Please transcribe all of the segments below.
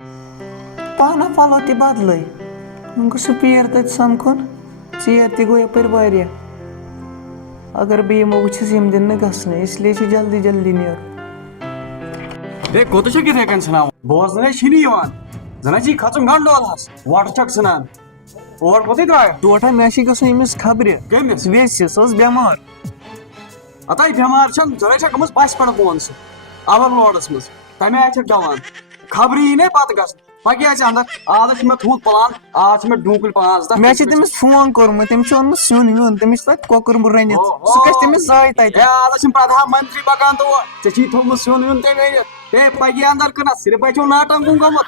پانا پلو تہِ بدلٕے وۄنۍ گوٚژھ سُہ پیر تَتہِ سَمکھُن ژیر تہِ گوٚو یَپٲرۍ واریاہ اگر بہٕ یِمو وٕچھِس یِم دِنۍ نہٕ گژھنٕے اِسلیے چھِ جلدی جلدی نیرُن ہے کوٚت چھکھ یِتھَے کٔنۍ ژھٕنان بوزنَے چھِنہٕ یِوان زَن چھِ کھژُن گنڈولہس وۄٹہٕ چھکھ ژھٕنان اور کوٚتٕے درٛاے ٹوٹھا مےٚ چھِ گژھُن أمِس خبرِ کٔمِس ویسہِ سۄ ٲس بٮ۪مار اَتَے بٮ۪مار چھَنہٕ زَنٕے چھےٚ گٔمٕژ بَسہِ پٮ۪ٹھ بۄن سُہ اَوَر لوڈَس منٛز تَمہِ آیہِ چھَکھ دَوان خبرٕ یی نے پَتہٕ گژھِ پَکہِ اَسہِ اَنٛدر آز چھِ مےٚ تھوٚومُت پٕلان آز چھِ مےٚ ڈوٗنۍ کُلۍ 5-10 مےٚ چھِ تٔمِس فون کوٚرمُت تٔمِس چھُ اوٚنمُت سیُن ویُن تٔمِس چھُ تَتہِ کۄکُر رٔنِتھ سُہ گژھِ تٔمِس زایہِ تَتہِ ہے آز چھُم پرٛدھان منتری پَکان تور ژےٚ چھی تھوٚومُت سیُن ویُن تٔمۍ أنِتھ ہے پَکہِ اَنٛدر کٕنَس صرف چھُو ناٹنٛگُن گوٚمُت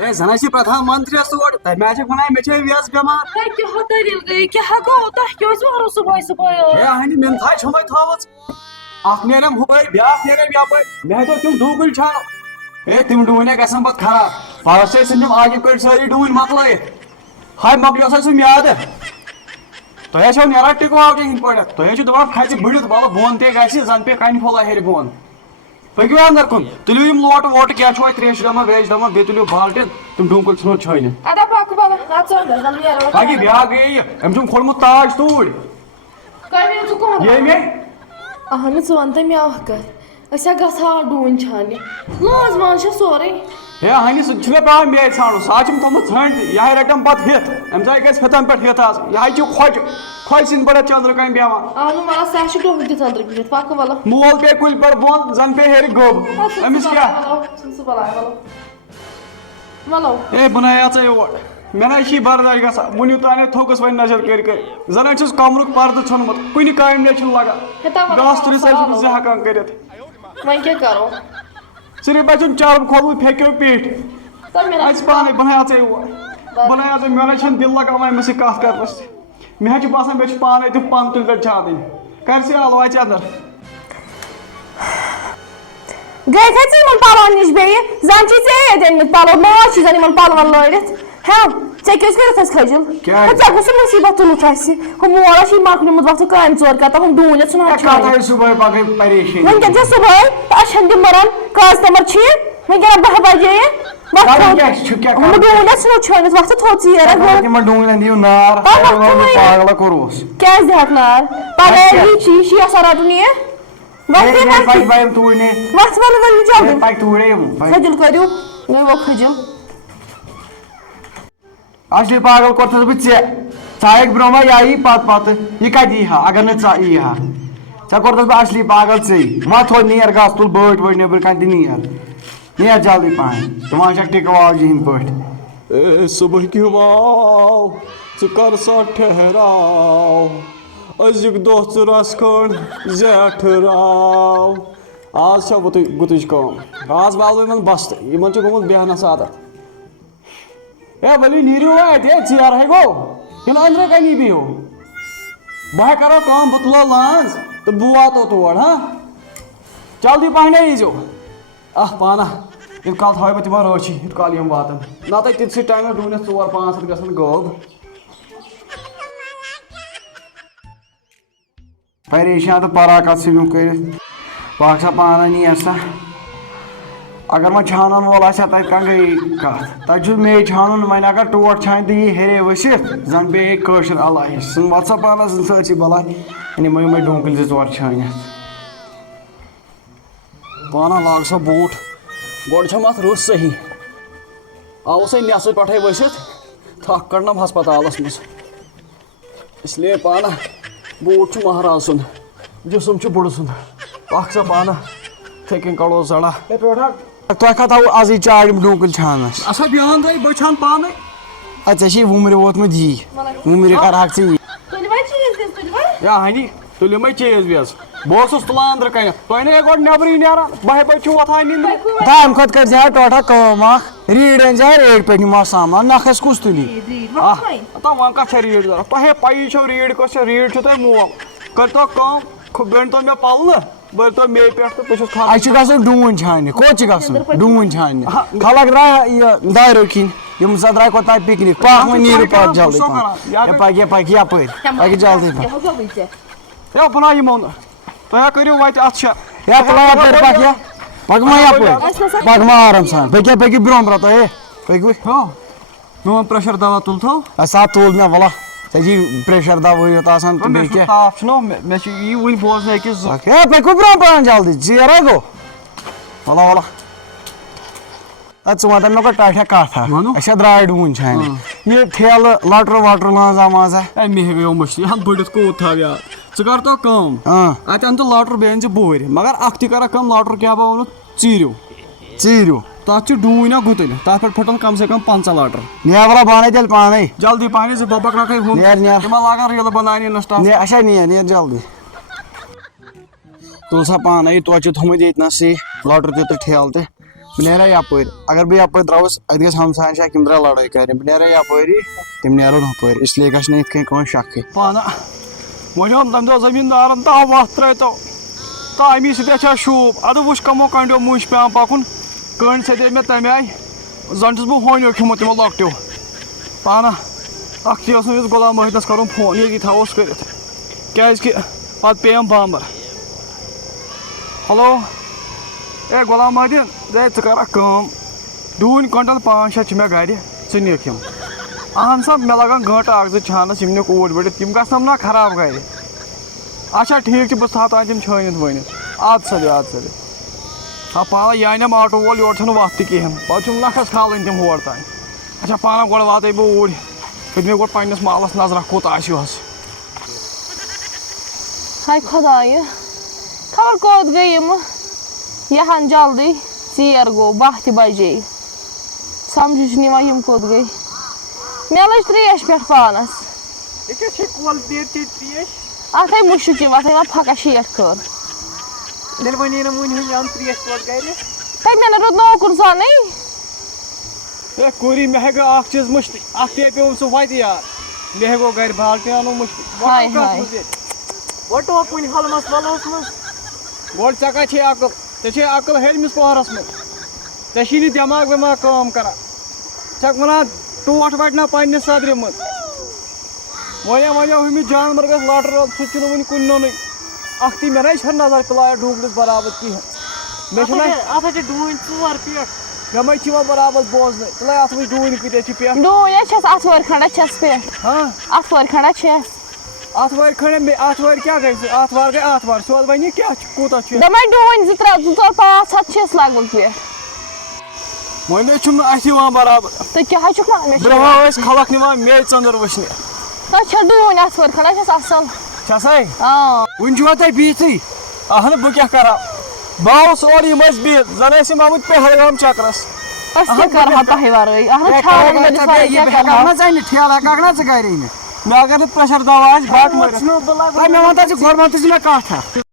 ہے زَن آسی پرٛدھان منترٛیَس تور تَمہِ آیہِ چھَکھ وَنان مےٚ چھے وٮ۪س بٮ۪مار ہے ہَنہِ مِنتھاے چھُمَے تھٲوٕژ اَکھ نیرٮ۪م ہُپٲرۍ بیٛاکھ نیرٮ۪م یَپٲرۍ مےٚ ہیٚتو تِم ڈوٗ کُلۍ چھانو ہے تِم ڈوٗنۍ ہے گژھن پَتہٕ خراب پَرُس ژھٕنۍ تِم آگہِ پٲٹھۍ سٲری ڈوٗنۍ مۄکلٲیِتھ ہاے مۄکلیو سا سُہ میادٕ تۄہہِ آسیو نیران ٹِکواوٹہِ ہِنٛدۍ پٲٹھۍ تُہۍ چھِو دَپان کھژِ بٔڑِتھ وَلہٕ بۄن تہِ گژھِ زَن پیٚیہِ کَنہِ پھوٚلہ ہیٚرِ بۄن پٔکِو اَنٛدر کُن تُلِو یِم لوٹہٕ ووٹہٕ کیٛاہ چھُو اَتہِ ترٛیشہِ دما ویشہِ دما بیٚیہِ تُلِو بالٹیٖن تِم ڈوٗنۍ کُلۍ ژھٕنو چھٲنِتھ باقٕے بیٛاکھ گٔیے یہِ أمۍ چھُم کھوٚڑمُت تاج توٗرۍ ییٚمے اہن ژٕ وَن تہٕ مےٚ اکھ کَتھ أسۍ ہا گژھو ڈوٗنۍ چھانہِ لٲنٛز وٲنٛز چھےٚ سورُے ہے ہَنہِ سُہ تہِ چھُ مےٚ پیٚوان بیٚیہِ ژھانڈُن سُہ حظ چھُم تھوٚمُت ژھٲنٛڈِتھ یہِ ہَے رَٹٮ۪م پَتہٕ ہِتھ اَمہِ سۭتۍ گژھِ ہِتَن پٮ۪ٹھ ہِتھ آسٕنۍ یہِ حظ چھِ کھۄجہِ سٕنٛدۍ پٲٹھۍ چنٛدرٕ کامہِ بیٚہوان اہنُو وَلہٕ سُہ چھُ ٹوٹھ تہِ ژَندرٕ بِہِتھ پَکہٕ وَلہٕ مول پیٚیہِ کُلہِ پٮ۪ٹھ بۄن زَن پیٚیہِ ہیٚرِ گوٚب أمِس کیٛاہ سُہ بَلاے وَلو ہے بہٕ نَیا ژےٚ یور مےٚ نَے چھِ برداش گژھان وُنیُک تانٮ۪تھ تھوٚکُس وۄنۍ نظر کٔرۍ زَن حظ چھُس کَمرُک پردٕ ژھُنمُت کُنہِ کامہِ نَے چھُنہٕ لگان گاسہٕ تُلِس حظ چھُس زِ ہٮ۪کان کٔرِتھ وۄنۍ کیٛاہ کَرو صرف اَسہِ چھُم چرٕب کھوٚتمُت پھیٚکیو پیٖٹھ اَسہِ پانَے بہٕ نَیا ژےٚ یور بہٕ نَیا ژےٚ مےٚ نَے چھَنہٕ دِل لگان وۄنۍ أمِس سۭتۍ کَتھ کَرنَس تہِ مےٚ حظ چھُ باسان مےٚ چھُ پانَے تِم پَن تُلۍ پٮ۪ٹھ چھاندٕنۍ کَر سا علاو اَژِ اَنٛدر گٔے ژٕ یِمن پَلوَن نِش بیٚیہِ زَن چھِ ژےٚ ییٚتہِ أنمٕتۍ پَلو ماز چھِ زَن یِمن پَلوَن لٲرِتھ ہٮ۪و ژےٚ کیٛازِ کٔرِتھ اَسہِ کھٔجِل ژےٚ گوٚژھ مُصیٖبت تُلُتھ اَسہِ ہُہ مول چھُے مۄکلیومُت وقتہٕ کامہِ ژور کَران ہُم ڈوٗنۍ ژھٕنان صُبحٲے پَگہہ پریشٲنی وۄنۍ کیٛاہ ژےٚ صُبحٲے اَچھن تِم بَران کازتَمر چھِ وۄنۍ کَران 10 بَجے ڈوٗنۍ ژھٕنو چھٲنِتھ وقتہٕ تھوٚو ژیر کیٛازِ دِہَکھ نار پَگاہ یہِ چھِ آسان رَٹُن یہِ وَتھ وَلہٕ جلدی کھٔجِل کٔرِو گٔے کھٔجِل اَصلی پاگل کوٚرتھَس بہٕ ژےٚ ژٕ آیَکھ برٛونٛہہ ما یہِ پَتہٕ یہِ کَتہِ یی ہا اگر نہٕ ژٕ یی ہا ژےٚ کوٚرتھَس بہٕ اَصلی پاگل ژےٚ ما تھوٚد نیر گژھ تُل بٲٹۍ وٲٹۍ نیٚبرٕ کَنہِ تہٕ نیر جلدی پَہَن ژٕ ما چھَکھ ٹِکواوجہِ ہِنٛدۍ پٲٹھۍ صُبحٕکہِ واو ژٕ کر سا ٹھہراو أزیُک دۄہ ژٕ رَس کھنٛڈ زیٹھٕ راو آز چھےٚ گُتٕچ کٲم آز والہٕ بہٕ یِمن بستہٕ یِمن چھُ گوٚمُت بیٚہنَس عادت ہے ؤلِو نیٖرِو وۄنۍ اَتہِ ہے ژیر ہے گوٚو کِنہٕ أنٛدرٕ کَنی بِہِو بہٕ ہے کَرو کٲم بہٕ تُلو لانٛز تہٕ بہٕ واتو تور ہاں جلدی پَہنَے ییٖزیو پانہ یوٗت کال تھاوَے بہٕ تِمن رٲچھِتھ یوٗت کال یِم واتَن نَتہٕ تِتسٕے ٹایمَس ڈوٗنِس 4-5 ہَتھ گژھن غٲب پریشان تہٕ پراکت ژھٕنِو کٔرِتھ پاک سا پانَے نیر سا اگر وۄنۍ چھانن وول آسہِ ہا تَتہِ کانٛہہ گٔیے کَتھ تَتہِ چھُ مے چھانُن وۄنۍ اگر ٹوٹھ چھانہِ تہٕ یی ہیٚرے ؤسِتھ زَن بیٚیہِ کٲشُر علاج ژٕ وَتھ سا پانَس سٲرسٕے بَلاے یِمَے یِمَے ڈوٗنۍ کُلۍ 2-4 چھٲنِتھ پانہ لاگ سا بوٗٹھ گۄڈٕ چھَم اَتھ رٕس صحیح آوُس ہے نٮ۪صٕف پٮ۪ٹھَے ؤسِتھ تھَکھ کٔڑنَم ہَسپَتالَس منٛز اِسلیے پانہ بوٗٹھ چھُ مہراز سُنٛد جِسٕم چھُ بُڈٕ سُنٛد پَکھ سا پانہ یِتھَے کٔنۍ کَڑو زَڑا تۄہہِ کَتھ آوٕ آزٕے چار یِم ڈوٗنۍ کُلۍ چھانَس اَسا بیٚہن تۄہہِ بہٕ چھانہٕ پانَے اَدٕ ژےٚ چھی وُمرِ ووتمُت یی وُمرِ کَرہاکھ ژٕ یی ہَنی تُلِمَے چیٖز ویٖز بہٕ اوسُس تُلان أنٛدرٕ کَنٮ۪تھ تۄہہِ نَے گۄڈٕ نٮ۪برٕے نیران 12 بَجہِ چھُ وۄتھان نِنٛدرِ تَمہِ کھۄتہٕ کٔرۍ زِ ہا ٹوٹھا کٲم اکھ ریٖڈ أنۍ زِ ہا ریڈِ پٮ۪ٹھ نِمو سامان نَکھَس کُس تُلی وۄنۍ کَتھ چھےٚ ریٖڈ ضوٚرَتھ تۄہے پَیی چھو ریٖڈ کۄس چھےٚ ریٖڈ چھُو تۄہہِ مول کٔرۍتو کٲم گٔنڈۍتو مےٚ پَلنہٕ بٔرۍتو مے پٮ۪ٹھ تہٕ بہٕ چھُس اَسہِ چھُ گژھُن ڈوٗنۍ چھانہِ کوٚت چھُ گژھُن ڈوٗنۍ چھانہِ خلق درٛاے یہِ داریو کِنۍ یِم زَن درٛاے کوٚت تانۍ پِکنِک پَکھ وۄنۍ نیٖرِو پَتہٕ جلدی پَکہِ یَپٲرۍ پَکہِ جلدی ہے بہٕ نا یِمو نہٕ تُہۍ ہا کٔرِو وَتہِ اَتھ چھےٚ پَکھ ما یَپٲرۍ پَکھ ما آرام سان پٔکِو برٛونٛہہ برٛونٛہہ تُہۍ پٔکوٕ میون پریشر دوا تُلتو سا تُل مےٚ وَلہ ژےٚ چھی پریشر دوا یوت آسان تہٕ بیٚیہِ کیٛاہ تاپھ چھُنہ مےٚ چھُ یی وٕنۍ بوزنہٕ أکِس زٕ ہے پٔکِو برٛونٛہہ پہن جلدی ژیرے گوٚو وَلہ وَلہ اَدٕ ژٕ وَنتہٕ مےٚ گۄڈٕ ٹاٹھیا کَتھا أسۍ چھا درٛاے ڈوٗنۍ چھانہِ یہِ ٹھیلہٕ لٹر وٹر لٲنٛزا مانٛزا اے مےٚ گٔیو مٔشتٕے ہَتھ بٔڑِتھ کوٗت تھاو یاد ژٕ کر تو کٲم اَتہِ اَن ژٕ لٹر بیٚیہِ أنۍ زِ بوٗرۍ مگر اکھ تہِ کَرکھ کٲم لٹر کیٛاہ بہٕ ووٚنُتھ ژیٖرِو تَتھ چھِ ڈوٗنۍ اکھ گُتٕلۍ تَتھ پٮ۪ٹھ پھٕٹن کم سے کم 15 لٹر نیر وَلہ بہٕ اَنے تیٚلہِ پانے جلدی پہنہِ زِ بہٕ پکناوَکھ ہُم نیر نیر تِمن لاگان ریٖلہٕ بناونہِ اِنسٹا اچھا نیر جلدی تُل سا پانے توتہِ چھُ تھوٚمُت ییٚتنسٕے لٹر تہِ تہٕ ٹھیلہٕ تہِ بہٕ نیرے یپٲرۍ اگر بہٕ یپٲرۍ درٛاوُس اَتہِ گژھِ ہمساین شاہ یِم درٛاے لڑٲے کرِ بہٕ نیرے یپٲری تِم نیرن ہُپٲرۍ اس لیے گژھِ نہٕ یِتھ کٔنۍ کٲنٛسہِ شکھٕے پانہ وۄنۍ اوٚن تمہِ دۄہ زٔمیٖندارن دہ وَتھ ترٲیتو تہٕ امی سۭتۍ چھا شوٗب اَدٕ وٕچھ کمو کنڈیو مٔنٛزۍ پیٚوان پکُن کٔنڈۍ سیٚدے مےٚ تمہِ آیہِ زن چھُس بہٕ ہونیو کھیوٚمُت تِمو لۄکٹیو پانہ اکھتُے اوس نہٕ أمِس غلام محدس کرُن فون ییٚتی تھاووس کٔرِتھ کیازِ کہِ پتہٕ پیٚیَم بامبر ہیلو اے غلام محدیٖن ہے ژٕ کر اکھ کٲم ڈوٗنۍ کوینٹل 5-6 چھِ مےٚ گرِ ژٕ نِکھ یِم اہن سا مےٚ لگان گٲنٛٹہٕ اکھ زٕ چھانس یِم نِکھ اوٗرۍ بٔڑِتھ یِم گژھنم نا خراب گرِ اچھا ٹھیٖک چھُ بہٕ تھاو تانۍ تِم چھٲنِتھ ؤنِتھ اَدٕ سا ہا پانہ یہِ اَنٮ۪م آٹوٗ وول یورٕ چھنہٕ وَتھ تہِ کِہینۍ پتہٕ چھُم نکھس کھالٕنۍ تِم ہور تانۍ اچھا پانہ گۄڈٕ واتے بہٕ اوٗرۍ کھٔتۍ مےٚ گۄڈٕ پننِس مالس نظرا کوٗتاہ آسہِ یِہُس ہاے خۄدایہِ خبر کوٚت گٔے یِمہٕ یہِ ہن جلدی ژیر گوٚو 12 تہِ بجے سمجھی چھُنہٕ یِوان یِم کوٚت گٔے مےٚ لٔج تریش پٮ۪ٹھ پانس اتھ ہے مُشُک یِوان اتھ ہے یِوان پھکا شیٹھ کھٔر تَتہِ مےٚ نہٕ روٗد نوکُر سۄنٕے ہے کوٗری مےٚ ہے گوٚو اکھ چیٖز مٔشتٕے اکھ تے پیوٚم سُہ وتہِ یاد مےٚ ہے گوٚو گرِ بالٹیٖن اَنُن مٔشتٕے ہاے ہاے گۄڈٕ ژےٚ کتہِ چھے عقل ژےٚ چھے عقل ہیٚرمِس پوہرس منٛز ژےٚ چھی نہٕ دٮ۪ماغ وٮ۪ماغ کٲم کران ژےٚ ونان ٹوٹھ وٹہِ نا پننہِ صدرِ منٛز وۄنۍ ہُمِس جانور گژھِ لٹر سُہ تہِ چھُنہٕ وُنہِ کُنہِ نوٚنُے اکھتُے مےٚ نَے چھنہٕ نظر پِلایَر ڈوٗنٛگلِس برابر کِہینۍ مےٚ چھُنہ مےٚ مے چھِ یِوان برابر بوزنہٕ تُلے اتھ وٕچھ ڈوٗنۍ کۭتیاہ چھِ پٮ۪ٹھ ڈوٗنۍ حظ چھس اَتھوارِ کھنٛڈا چھس پٮ۪ٹھ اَتھوارِ کھنٛڈا چھس آتھوارِ کھنٛڈ آتھوارِ کیٛاہ گژھِ آتھوار گٔے آتھوار سیوٚد وَنہِ کیٛاہ چھُ کوٗتاہ چھُ دوٚپمَے ڈوٗنۍ 2-3 4 5 ہَتھ چھِس لگ بگ پٮ۪ٹھ وۄنۍ چھُم نہٕ اَتھِ یِوان برابر تہٕ کیٛاہ حظ چھُکھ وَنان مےٚ برٛونٛہہ ٲسۍ خلق نِوان میٚژ ژٔنٛدٕر وٕچھنہِ تَتھ چھےٚ ڈوٗنۍ اَتھوارِ کھنٛڈا چھس اَصٕل چھسے وٕنہِ چھُوا تُہۍ بِہتھٕے اہنہٕ بہٕ کیٛاہ کرٕ ہا بہٕ آوُس اورٕ یِم ٲسۍ بِہِتھ زن ٲسۍ یِم آمٕتۍ پہلگام چکرس أسۍ کیٛاہ کَرٕ ہا تۄہہِ وَرٲے اہن ٹھیلہٕ ہٮ۪ککھ نا ژٕ گرے أنِتھ مےٚ اگر نہٕ پریشر دوا آسہِ بٹ مٲرِتھ مےٚ وَن تہٕ ژٕ گۄڈٕ وَن تہٕ ژٕ مےٚ کَتھ اکھ